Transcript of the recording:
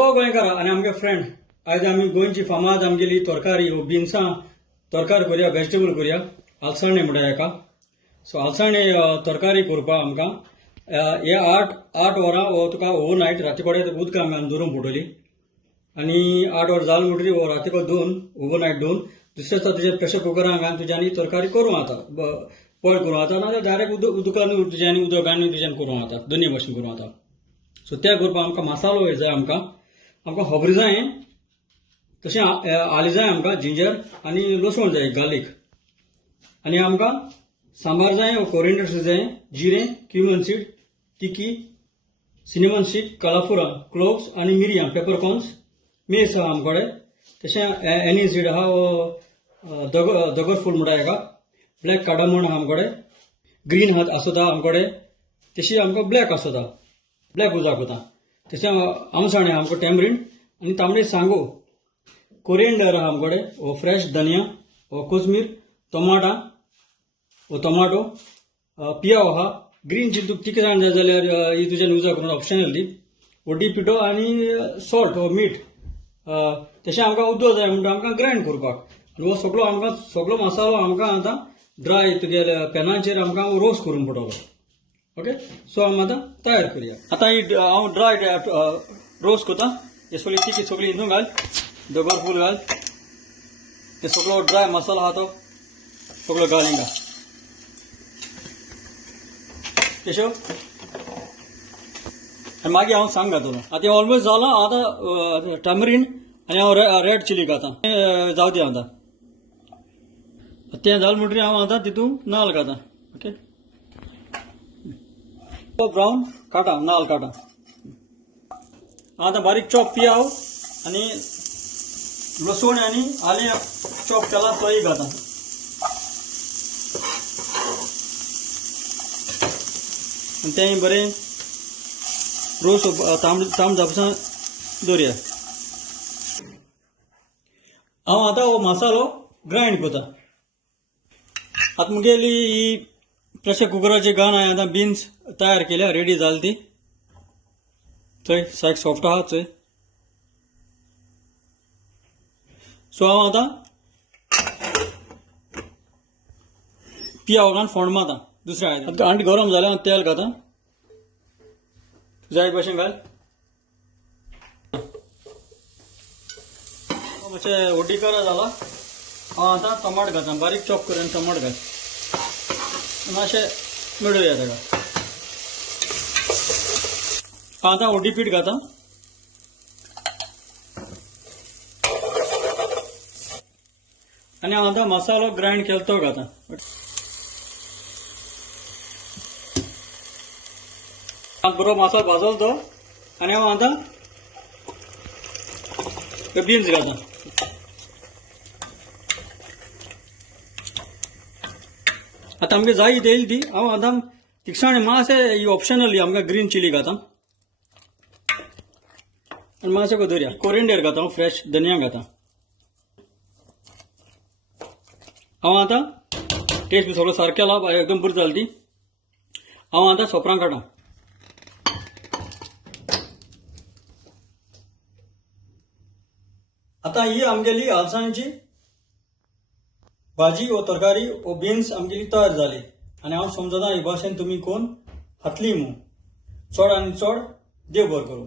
हो गोंयकार आनी आमगे फ्रेंड आज आमी गोंयची फामाद आमगेली तरकारी वो बिन्सां तरकार करूया वेजिटेबल करूया आलसाणे म्हणटा हेका सो आलसाणे तरकारी करपाक आमकां हे आठ वरां वो तुका ओवरनायट राती कोडे उदकां आमी दवरून पडटली आनी 8 वर जाल म्हणटरी वो राती को दोन ओवरनायट दोन दुसरे दिसा तुजे प्रेशर कुकरान घालून तुज्यांनी तरकारी करूं जाता बॉयल करूं जाता नाजाल्यार डायरेक्ट उदकान तुज्यांनी उदकांनी तुज्यान करूं जाता दोनी भाशेन करूं जाता सो त्या करपाक आमकां मसालो जाय आमकां खबरी जाय तशें आलें जाय आमकां जिंजर आनी लसूण जाय गार्लीक आनी आमकां सांबार जाय कोरिएंडर सीड जाय जिरें क्युमिन सीड तिकी सिनेमन सीड कालाफुरा क्लोव्स आनी मिरयां पेपरकॉर्न्स मेस आहा आमकडे तशें एनी सीड आहा दगर फूल म्हणटा हेका ब्लॅक कार्डमम आहा आमकडे ग्रीन आसोता आमकडे तशी आमकां ब्लॅक आसोता ब्लॅक उजाक वता तशें आमसाणें आमकां टॅमरीन आनी तांबडे सांगो कोरिएंडर आहा आमकडे वो फ्रेश धनिया वो कोथमीर टोमाटा वो टोमाटो पियाव आहा ग्रीन चिली तुका तिका जाय जाल्यार ही तुज्यान यूज करून ऑप्शनल ती वड्डी पिठो आनी सॉल्ट वो मीठ तशें आमकां उदक जाय म्हणटा आमकां ग्रायंड करपाक आनी हो सगळो मसालो आमकां आतां ड्राय तुगेले पॅनाचेर आमकां रोस्ट करून पडटलो ओके सो आमी आतां तयार करूया आतां ही हांव ड्राय रोस्ट करता हे सगळी तिकी सगळी हितून घाल दगर फूल घाल हे सगळो ड्राय मसालो आहा तो सगळो घाल हिंगा केशव आनी मागीर हांव सांग घातलो आतां हें ऑलमोस्ट जालां आतां टॅमरीन आनी हांव रेड चिली घातां जावं दी आतां तें जालें म्हणटरी हांव आतां तितून नाल्ल घातां ओके ब्राउन काटा नाल काटा आतां बारीक चॉप पियाव आनी लसूण आनी आलें चॉप केला तोय घाता आनी तें बरें रोस तांब जावपासून दवरया हांव आतां हो मसालो ग्रायंड करता आतां मुगेली ही प्रेशर कुकराची घान हांवें आतां बीन्स तयार केल्या रेडी जाली ती थंय सायक सॉफ्ट आहा थंय सो हांव आतां पियाव घालून फोंड मारता दुसऱ्या हांडी गरम जालें हांव तेल घातां जाय भशेन घाल मातशें वड्डीकारा जाला हांव आतां टमाट घातां बारीक चॉप करून टमाट घाल मातशें मेळुया ताका हांव आतां वड्डी पीठ घातां आनी हांव आतां मसालो ग्रायंड केलो तो घातां बरो मसालो भाजलो तो आनी हांव आतां बीन्स घातां आतां आमगे जाय येयली ती हांव आतां तिखसाण मातशें ही ऑप्शनल आमकां ग्रीन चिली घातां आनी मातशें दवरया कोरिएंडर घातां फ्रेश धनिया घातां हांव आतां टेस्ट बी सगळो सारकें जाला एकदम बरी जाली ती हांव आतां सोपरां काडा आतां ही आमगेली आलसाण्याची भाजी वो तरकारी वो बीन्स आमगेली तयार जाली आनी हांव समजता ही भाशेन तुमी कोण खातली म्हूण चड आनी चड देव बरें करूं.